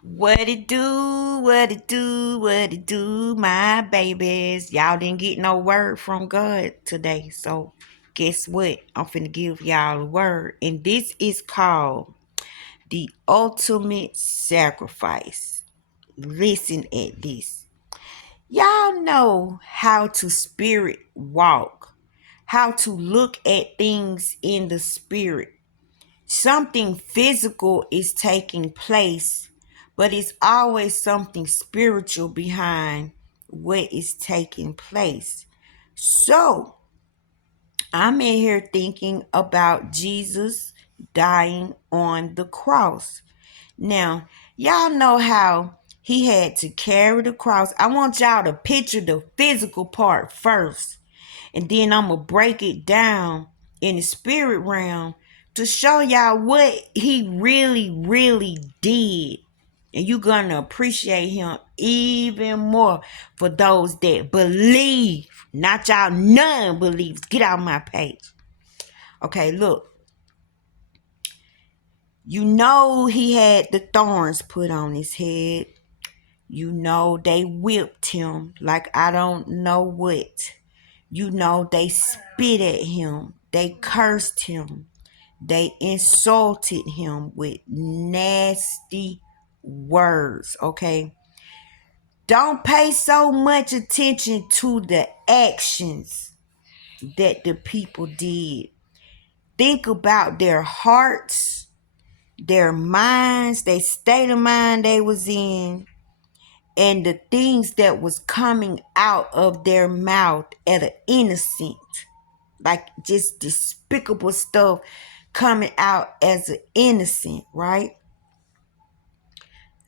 What it do, what it do, what it do, my babies. Y'all didn't get no word from God today. So guess what? I'm finna give y'all a word. And this is called the ultimate sacrifice. Listen at this. Y'all know how to spirit walk, how to look at things in the spirit. Something physical is taking place, but it's always something spiritual behind what is taking place. So I'm in here thinking about Jesus dying on the cross. Now, y'all know how he had to carry the cross. I want y'all to picture the physical part first, and then I'm going to break it down in the spirit realm to show y'all what he really did. And you're going to appreciate him even more for those that believe. Not y'all non-believers. Get out of my page. Okay, look. You know he had the thorns put on his head. You know they whipped him like I don't know what. You know they spit at him. They cursed him. They insulted him with nasty words, okay? Don't pay so much attention to the actions that the people did. Think about their hearts, their minds, their state of mind they was in, and the things that was coming out of their mouth at an innocent, like just despicable stuff coming out as an innocent, right?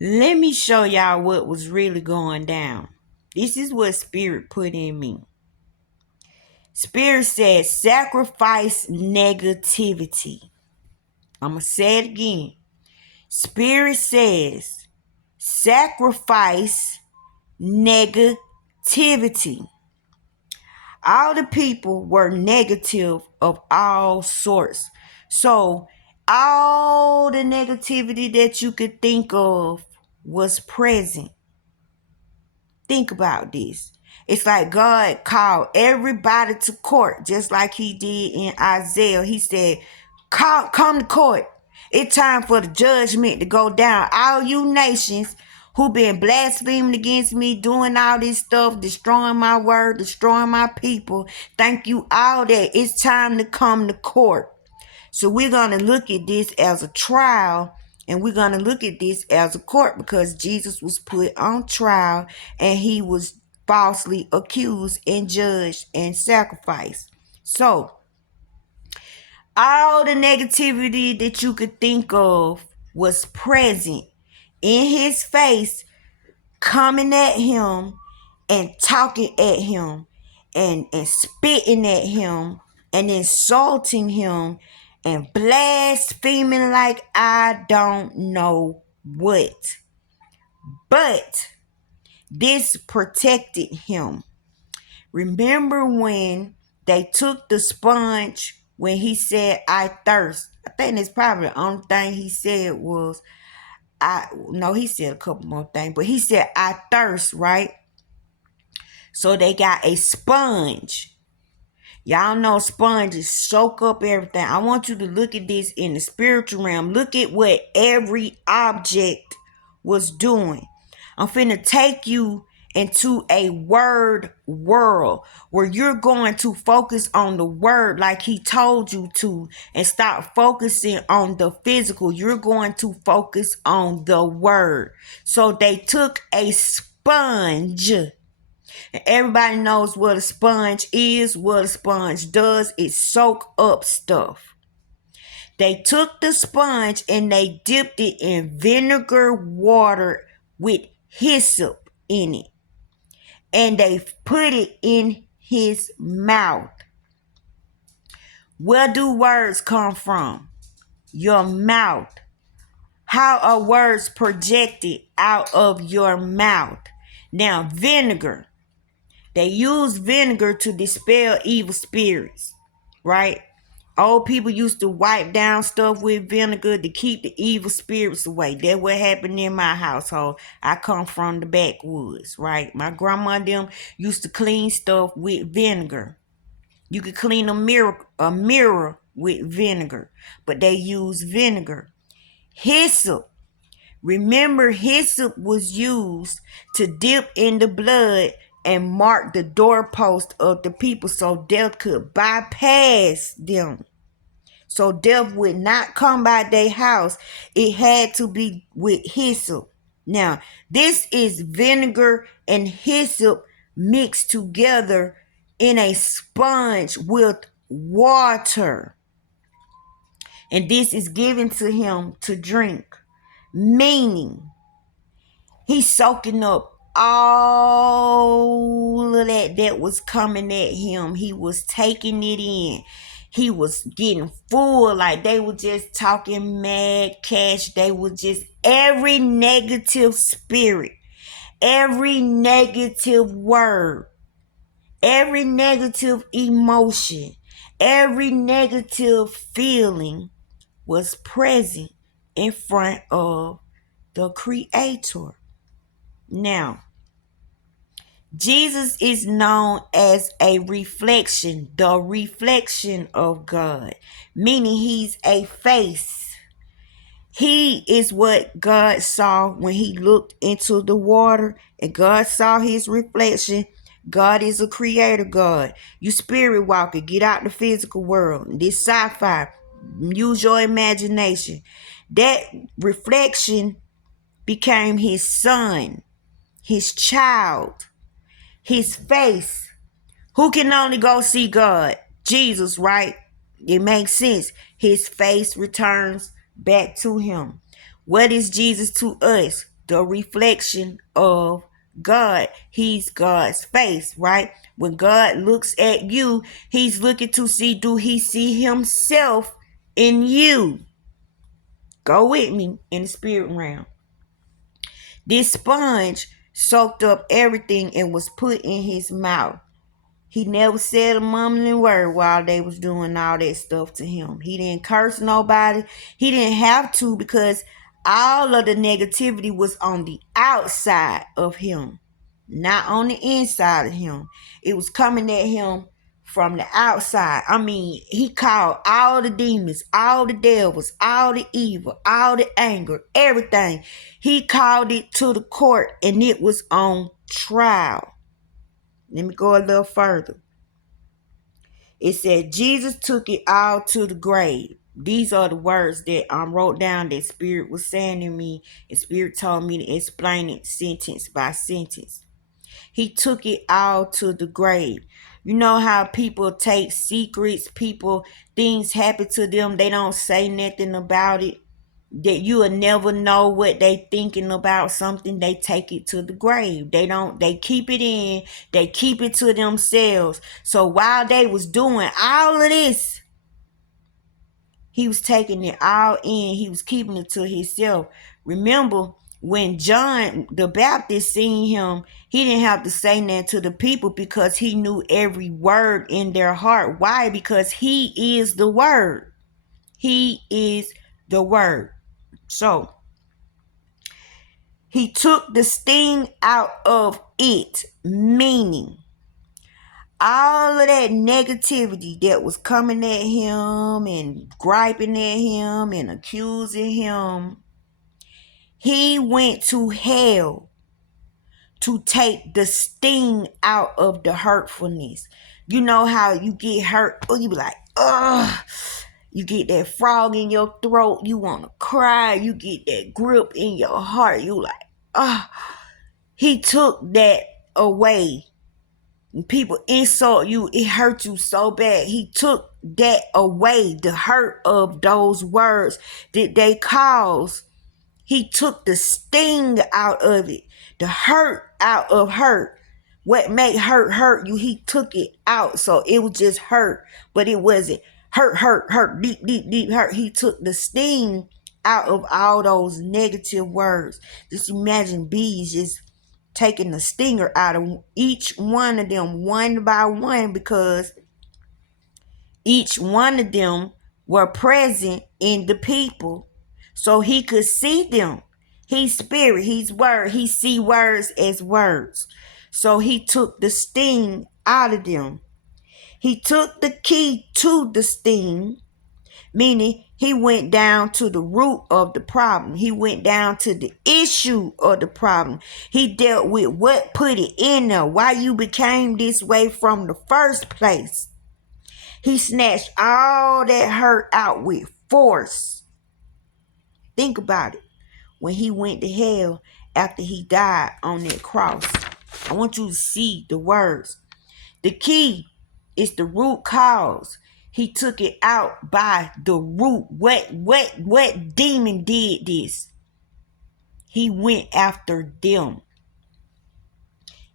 Let me show y'all what was really going down. This is what Spirit put in me. Spirit said sacrifice negativity. I'm going to say it again. Spirit says sacrifice negativity. All the people were negative of all sorts. So all the negativity that you could think of was present. Think about this. It's like God called everybody to court, just like he did in Isaiah. He said, come to court. It's time for the judgment to go down. All you nations who been blaspheming against me, doing all this stuff, destroying my word, destroying my people. Thank you all that. It's time to come to court. So we're going to look at this as a trial, and we're going to look at this as a court because Jesus was put on trial and he was falsely accused and judged and sacrificed. So all the negativity that you could think of was present in his face, coming at him and talking at him and spitting at him and insulting him and blaspheming like I don't know what. But this protected him. Remember when they took the sponge when he said, I thirst? I think that's probably the only thing he said was, he said a couple more things, but he said, I thirst, right? So they got a sponge. Y'all know sponges soak up everything. I want you to look at this in the spiritual realm. Look at what every object was doing. I'm finna take you into a word world where you're going to focus on the word like he told you to and stop focusing on the physical. You're going to focus on the word. So they took a sponge. And everybody knows what a sponge is, what a sponge does. It soak up stuff. They took the sponge and they dipped it in vinegar water with hyssop in it. And they put it in his mouth. Where do words come from? Your mouth. How are words projected out of your mouth? Now, vinegar. They use vinegar to dispel evil spirits, right? Old people used to wipe down stuff with vinegar to keep the evil spirits away. That's what happened in my household. I come from the backwoods, right? My grandma and them used to clean stuff with vinegar. You could clean a mirror with vinegar, but they use vinegar. Hyssop. Remember, hyssop was used to dip in the blood and mark the doorpost of the people so death could bypass them. So death would not come by their house. It had to be with hyssop. Now, this is vinegar and hyssop mixed together in a sponge with water. And this is given to him to drink. Meaning, he's soaking up all of that was coming at him. He was taking it in. He was getting full. Like they were just talking mad cash. They were just every negative spirit, every negative word, every negative emotion, every negative feeling was present in front of the Creator. Now, Jesus is known as a reflection, the reflection of God, meaning he's a face. He is what God saw when he looked into the water and God saw his reflection. God is a creator God. You spirit walker, get out the physical world. This sci-fi, use your imagination. That reflection became his son, his child, his face. Who can only go see God? Jesus, right? It makes sense. His face returns back to him. What is Jesus to us? The reflection of God. He's God's face, right? When God looks at you, he's looking to see, do he see himself in you? Go with me in the spirit realm. This sponge soaked up everything and was put in his mouth. He never said a mumbling word while they was doing all that stuff to him. He didn't curse nobody. He didn't have to because all of the negativity was on the outside of him, not on the inside of him. It was coming at him from the outside. I mean, he called all the demons, all the devils, all the evil, all the anger, everything. He called it to the court and it was on trial. Let me go a little further. It said Jesus took it all to the grave. These are the words that I wrote down that Spirit was saying to me, and Spirit told me to explain it sentence by sentence. He took it all to the grave. You know how people take secrets, things happen to them, they don't say nothing about it. That you will never know what they thinking about something. They take it to the grave. They keep it in. They keep it to themselves. So while they was doing all of this, he was taking it all in. He was keeping it to himself. Remember, when John the Baptist seen him, he didn't have to say nothing to the people because he knew every word in their heart. Why? Because he is the word. He is the word. So, he took the sting out of it, meaning all of that negativity that was coming at him and griping at him and accusing him. He went to hell to take the sting out of the hurtfulness. You know how you get hurt, or you be like, ugh. You get that frog in your throat. You want to cry. You get that grip in your heart. You like, he took that away. When people insult you, it hurts you so bad. He took that away. The hurt of those words that they cause. He took the sting out of it. The hurt out of hurt. What made hurt you, he took it out. So it was just hurt. But it wasn't hurt, deep hurt. He took the sting out of all those negative words. Just imagine bees just taking the stinger out of each one of them one by one because Each one of them were present in the people, so he could see them. He's spirit, he's word, he see words as words. So he took the sting out of them. He took the key to the sting, meaning he went down to the root of the problem. He went down to the issue of the problem. He dealt with what put it in there, why you became this way from the first place. He snatched all that hurt out with force. Think about it. When he went to hell after he died on that cross, I want you to see the words. The key is the root cause. He took it out by the root. What demon did this? He went after them.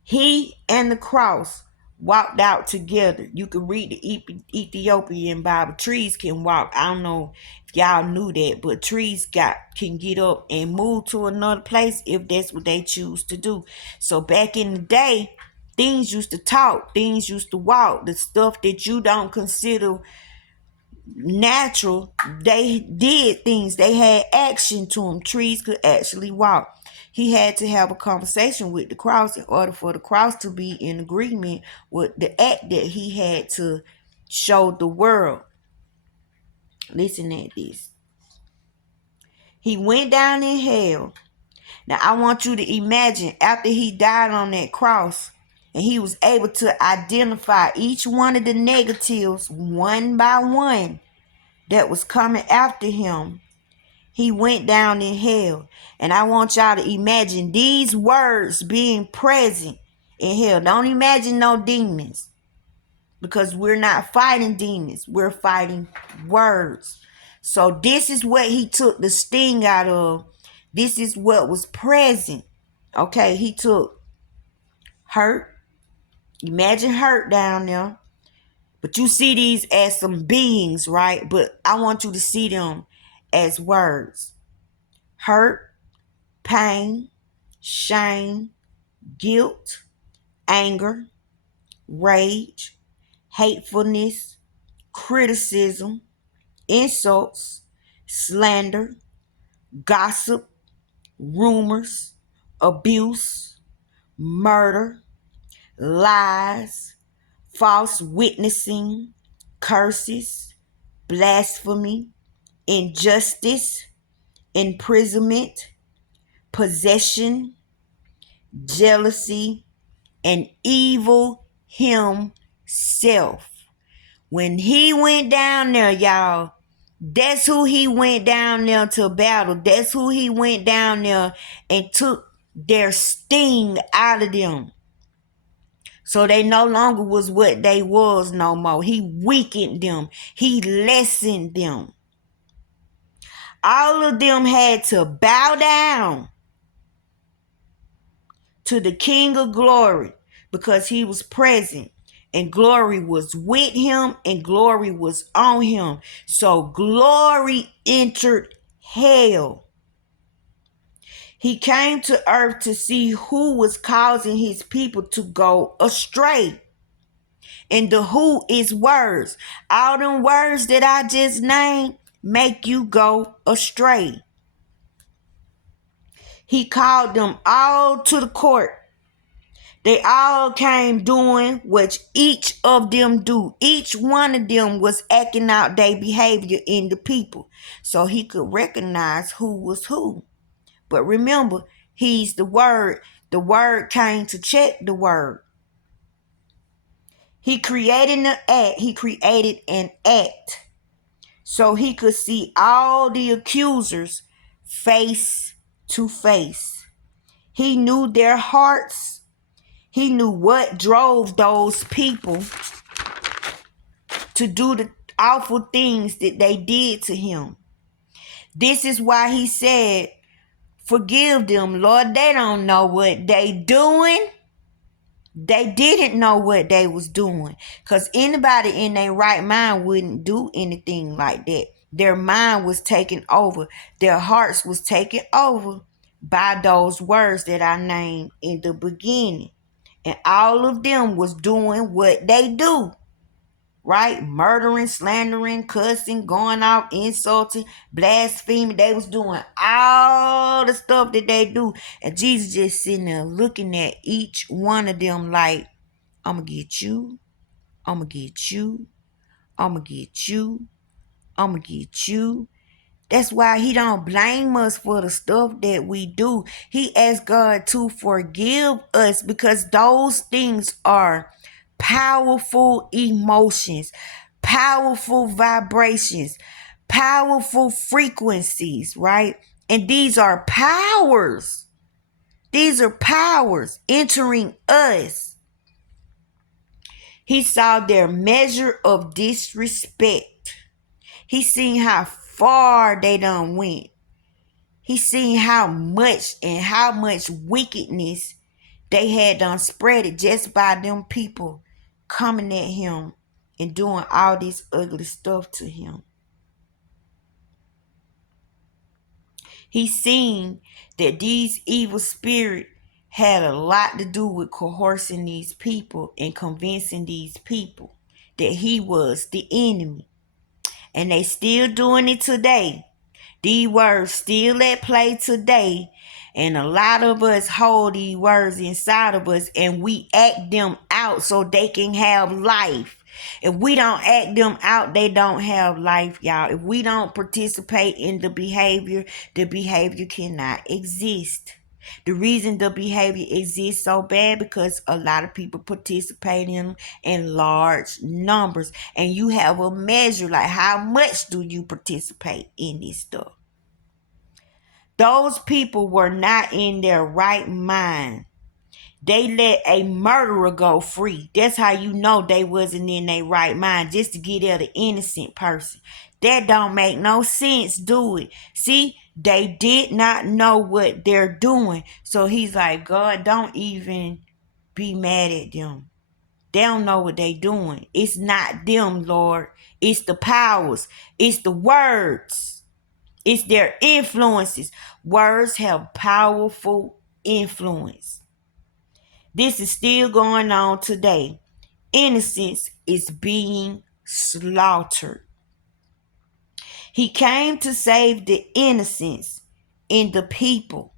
He and the cross walked out together. You can read the Ethiopian Bible. Trees can walk. I don't know if y'all knew that, but trees can get up and move to another place if that's what they choose to do. So back in the day, things used to talk. Things used to walk. The stuff that you don't consider natural, they did things. They had action to them. Trees could actually walk. He had to have a conversation with the cross in order for the cross to be in agreement with the act that he had to show the world. Listen at this. He went down in hell. Now I want you to imagine after he died on that cross and he was able to identify each one of the negatives one by one that was coming after him. He went down in hell. And I want y'all to imagine these words being present in hell. Don't imagine no demons, because we're not fighting demons. We're fighting words. So this is what he took the sting out of. This is what was present. Okay, he took hurt. Imagine hurt down there. But you see these as some beings, right? But I want you to see them as words. Hurt, pain, shame, guilt, anger, rage, hatefulness, criticism, insults, slander, gossip, rumors, abuse, murder, lies, false witnessing, curses, blasphemy, injustice, imprisonment, possession, jealousy, and evil himself. When he went down there, y'all, that's who he went down there to battle. That's who he went down there and took their sting out of them. So they no longer was what they was no more. He weakened them. He lessened them. All of them had to bow down to the King of Glory because he was present. And glory was with him and glory was on him. So glory entered hell. He came to earth to see who was causing his people to go astray. And the who is words. All them words that I just named make you go astray. He called them all to the court. They all came doing what each of them do. Each one of them was acting out their behavior in the people, so he could recognize who was who. But remember, he's the word. The word came to check the word. He created an act. He created an act so he could see all the accusers face to face. He knew their hearts. He knew what drove those people to do the awful things that they did to him. This is why he said, forgive them, Lord. They don't know what they doing. They didn't know what they was doing. Because anybody in their right mind wouldn't do anything like that. Their mind was taken over. Their hearts was taken over by those words that I named in the beginning. And all of them was doing what they do. right? Murdering, slandering, cussing, going out, insulting, blaspheming. They was doing all the stuff that they do. And Jesus just sitting there looking at each one of them like, I'm going to get you. I'm going to get you. I'm going to get you. I'm going to get you. That's why he don't blame us for the stuff that we do. He asks God to forgive us because those things are powerful emotions, powerful vibrations, powerful frequencies, right? And these are powers. These are powers entering us. He saw their measure of disrespect. He seen how far they done went. He seen how much wickedness they had done spread it just by them people coming at him and doing all this ugly stuff to him. He seen that these evil spirits had a lot to do with coercing these people and convincing these people that he was the enemy. And they still doing it today. These words still at play today. And a lot of us hold these words inside of us and we act them out so they can have life. If we don't act them out, they don't have life, y'all. If we don't participate in the behavior cannot exist. The reason the behavior exists so bad because a lot of people participate in large numbers. And you have a measure like how much do you participate in this stuff. Those people were not in their right mind. They let a murderer go free. That's how you know they wasn't in their right mind, just to get at an innocent person. That don't make no sense, do it? See, they did not know what they're doing. So he's like, God, don't even be mad at them. They don't know what they doing. It's not them, Lord. It's the powers. It's the words. It's their influences. Words have powerful influence. This is still going on today. Innocence is being slaughtered. He came to save the innocence in the people.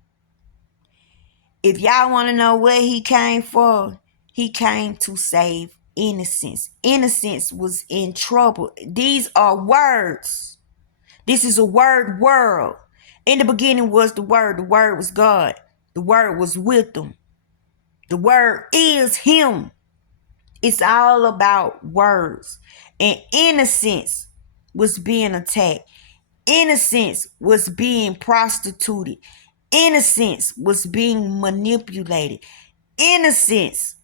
If y'all want to know what he came for, he came to save innocence. Innocence was in trouble. These are words. This is a word world. In the beginning was the Word. The Word was God. The Word was with them. The Word is him. It's all about words. And innocence was being attacked. Innocence was being prostituted. Innocence was being manipulated. Innocence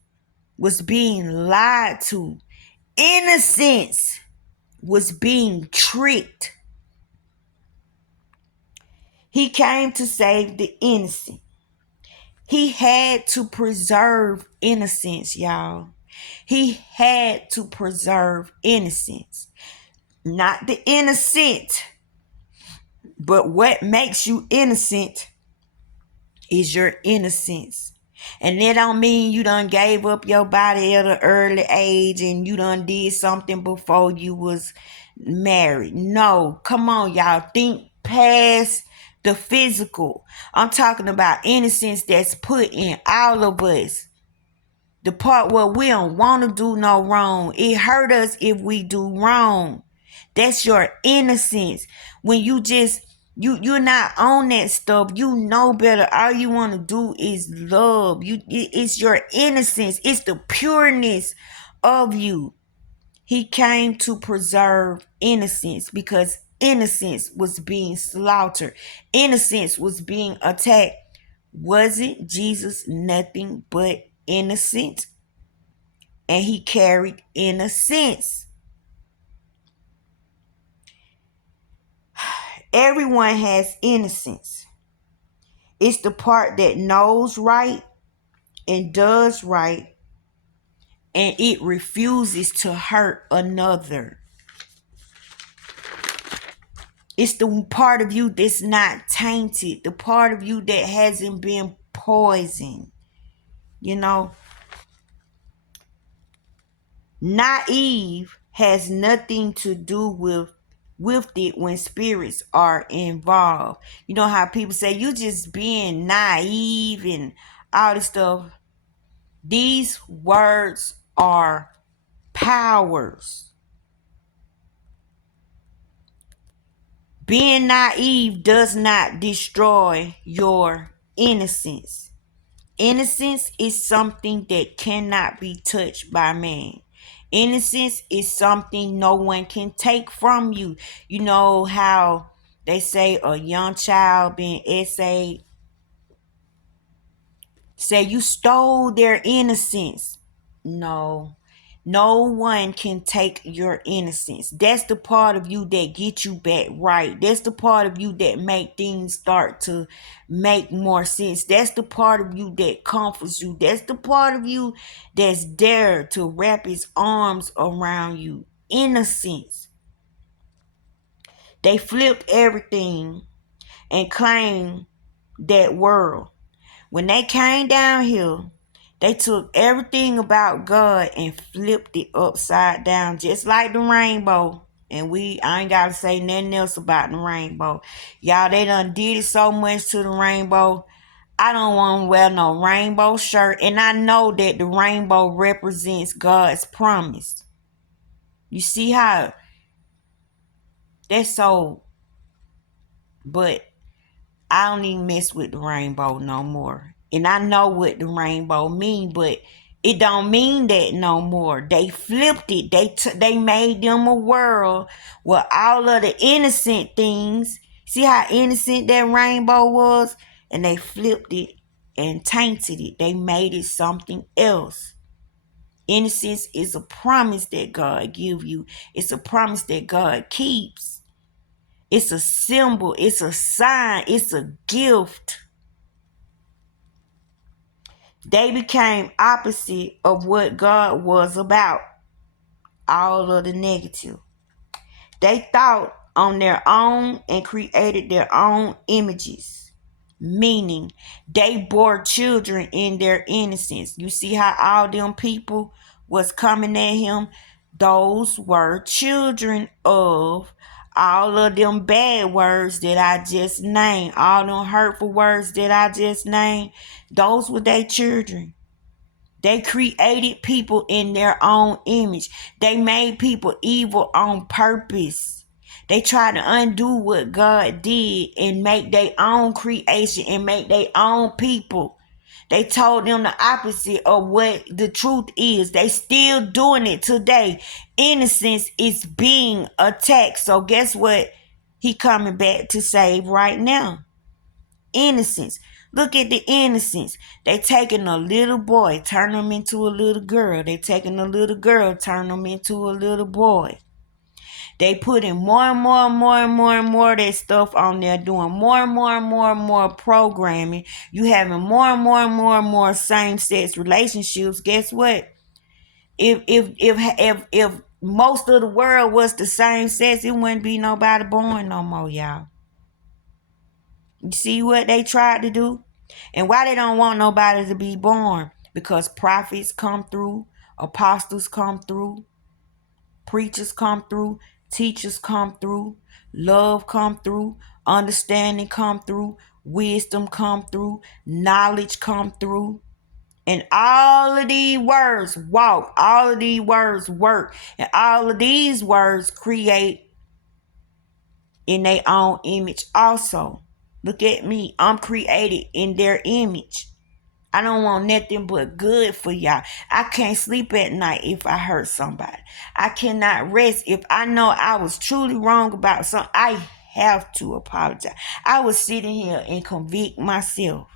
was being lied to. Innocence was being tricked. He came to save the innocent. He had to preserve innocence, y'all. He had to preserve innocence. Not the innocent, but what makes you innocent is your innocence. And that don't mean you done gave up your body at an early age and you done did something before you was married. No, come on, y'all. Think past the physical. I'm talking about innocence that's put in all of us. The part where we don't want to do no wrong. It hurt us if we do wrong. That's your innocence. When you just, you're not on that stuff. You know better. All you want to do is love. It's your innocence. It's the pureness of you. He came to preserve innocence because innocence was being slaughtered. Innocence was being attacked. Wasn't Jesus nothing but innocent? And he carried innocence. Everyone has innocence. It's the part that knows right and does right, and it refuses to hurt another. It's the part of you that's not tainted, the part of you that hasn't been poisoned. You know, not Eve, has nothing to do with it when spirits are involved. You know how people say you just being naive and all this stuff. These words are powers. Being naive does not destroy your innocence. Innocence is something that cannot be touched by man. Innocence is something no one can take from you. You know how they say a young child being essayed, say you stole their innocence. No, no one can take your innocence. That's the part of you that get you back right. That's the part of you that make things start to make more sense. That's the part of you that comforts you. That's the part of you that's there to wrap its arms around you. Innocence. They flipped everything and claimed that world. When they came down here, they took everything about God and flipped it upside down, just like the rainbow. And I ain't gotta say nothing else about the rainbow. Y'all, they done did it so much to the rainbow. I don't want to wear no rainbow shirt. And I know that the rainbow represents God's promise. You see how that's so, but I don't even mess with the rainbow no more. And I know what the rainbow mean, but it don't mean that no more. They flipped it. They made them a world where all of the innocent things. See how innocent that rainbow was? And they flipped it and tainted it. They made it something else. Innocence is a promise that God give you. It's a promise that God keeps. It's a symbol. It's a sign. It's a gift. They became opposite of what God was about. All of the negative. They thought on their own and created their own images. Meaning they bore children in their innocence. You see how all them people was coming at him? Those were children of all of them bad words that I just named. All them hurtful words that I just named. Those were their children. They created people in their own image. They made people evil on purpose. They tried to undo what God did and make their own creation and make their own people. They told them the opposite of what the truth is. They still doing it today. Innocence is being attacked. So guess what? He coming back to save right now. Innocence. Look at the innocence. They taking a little boy, turn him into a little girl. They taking a little girl, turn him into a little boy. They putting more and more and more and more and more of that stuff on there, doing more and more and more and more programming. You having more and more and more and more same-sex relationships. Guess what? If most of the world was the same sex, it wouldn't be nobody born no more, y'all. You see what they tried to do? And why they don't want nobody to be born? Because prophets come through, apostles come through, preachers come through, teachers come through, love come through, understanding come through, wisdom come through, knowledge come through. And all of these words walk, all of these words work, and all of these words create in their own image also. Look at me. I'm created in their image. I don't want nothing but good for y'all. I can't sleep at night if I hurt somebody. I cannot rest if I know I was truly wrong about something. I have to apologize. I was sitting here and convict myself.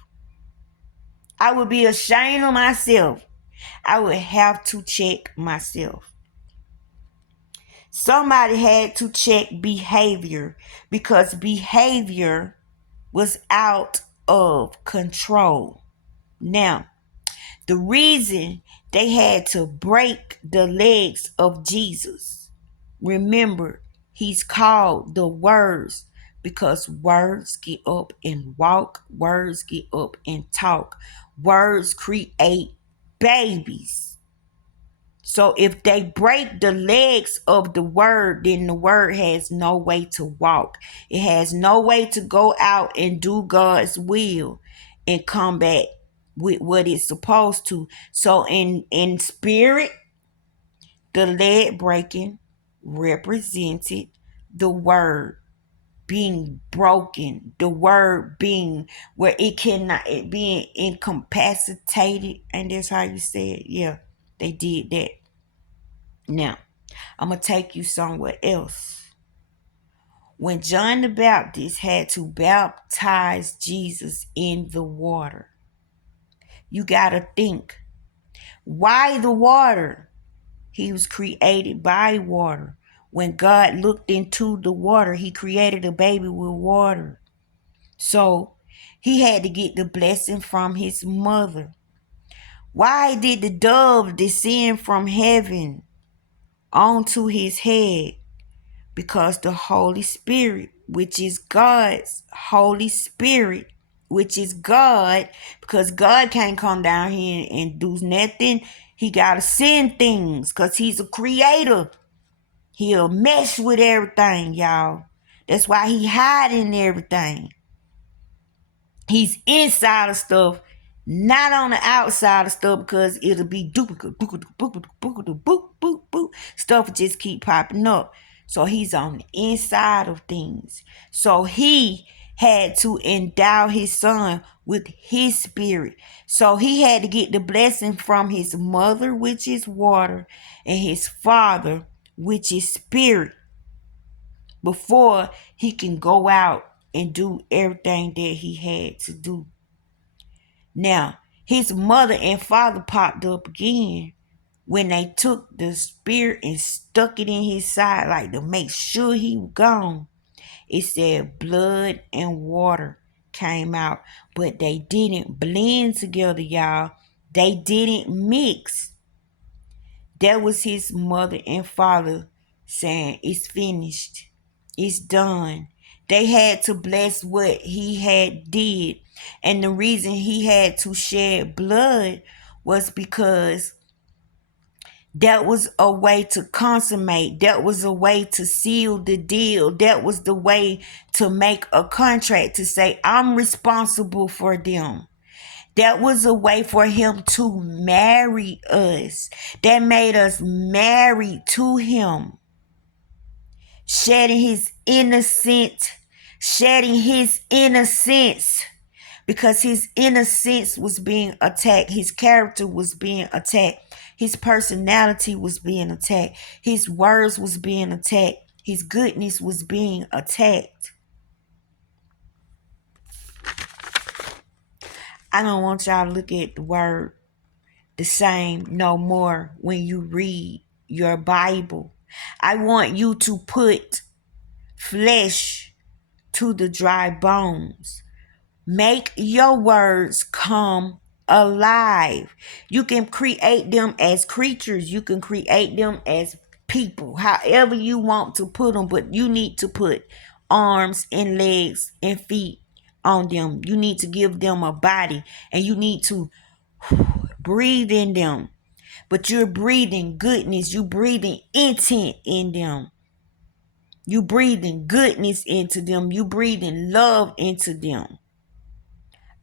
I would be ashamed of myself. I would have to check myself. Somebody had to check behavior because behavior was out of control. Now, the reason they had to break the legs of Jesus, remember, he's called the words because words get up and walk, words get up and talk, words create babies. So if they break the legs of the word, then the word has no way to walk. It has no way to go out and do God's will and come back with what it's supposed to. So in spirit, the leg breaking represented the word being broken, the word being where it being incapacitated, and that's how you say it. Yeah, they did that. Now, I'm going to take you somewhere else. When John the Baptist had to baptize Jesus in the water, you got to think, why the water? He was created by water. When God looked into the water, he created a baby with water. So he had to get the blessing from his mother. Why did the dove descend from heaven onto his head? Because the Holy Spirit, which is God's Holy Spirit, which is God, because God can't come down here and do nothing. He got to send things because he's a creator. He'll mess with everything, y'all. That's why he hiding everything. He's inside of stuff, not on the outside of stuff, because it'll be duplicate, stuff just keep popping up. So he's on the inside of things. So he had to endow his son with his spirit. So he had to get the blessing from his mother, which is water, and his father, which is spirit, before he can go out and do everything that he had to do. Now, his mother and father popped up again when they took the spear and stuck it in his side, like to make sure he was gone. It said blood and water came out, but they didn't blend together, y'all. They didn't mix. That was his mother and father saying, it's finished. It's done. They had to bless what he had did. And the reason he had to shed blood was because that was a way to consummate. That was a way to seal the deal. That was the way to make a contract to say, I'm responsible for them. That was a way for him to marry us. That made us married to him. Shedding his innocence. Because his innocence was being attacked. His character was being attacked. His personality was being attacked. His words was being attacked. His goodness was being attacked. I don't want y'all to look at the word the same no more when you read your Bible. I want you to put flesh to the dry bones. Make your words come alive. You can create them as creatures. You can create them as people, however you want to put them, but you need to put arms and legs and feet on them. You need to give them a body, and you need to breathe in them. But you're breathing goodness. You breathing intent in them. You breathing goodness into them. You breathing love into them.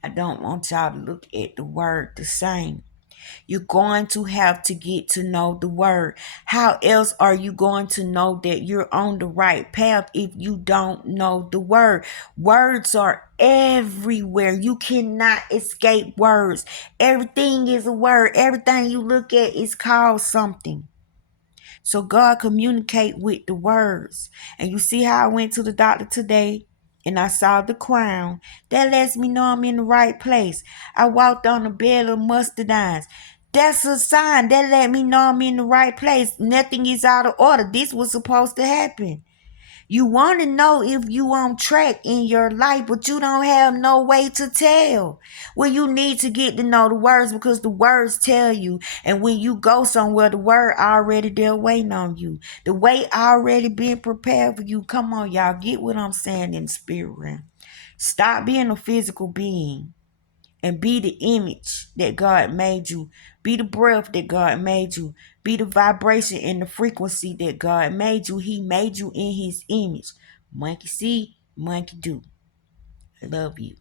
I don't want y'all to look at the word the same. You're going to have to get to know the word. How else are you going to know that you're on the right path if you don't know the word? Words are everywhere. You cannot escape words. Everything is a word. Everything you look at is called something. So God communicate with the words. And you see how I went to the doctor today and I saw the crown. That lets me know I'm in the right place. I walked on a bed of mustardines. That's a sign. That let me know I'm in the right place. Nothing is out of order. This was supposed to happen. You want to know if you on track in your life, but you don't have no way to tell. Well, you need to get to know the words, because the words tell you. And when you go somewhere, the word already there waiting on you. The way already been prepared for you. Come on, y'all. Get what I'm saying in the spirit realm. Stop being a physical being and be the image that God made you. Be the breath that God made you. Be the vibration and the frequency that God made you. He made you in his image. Monkey see, monkey do. I love you.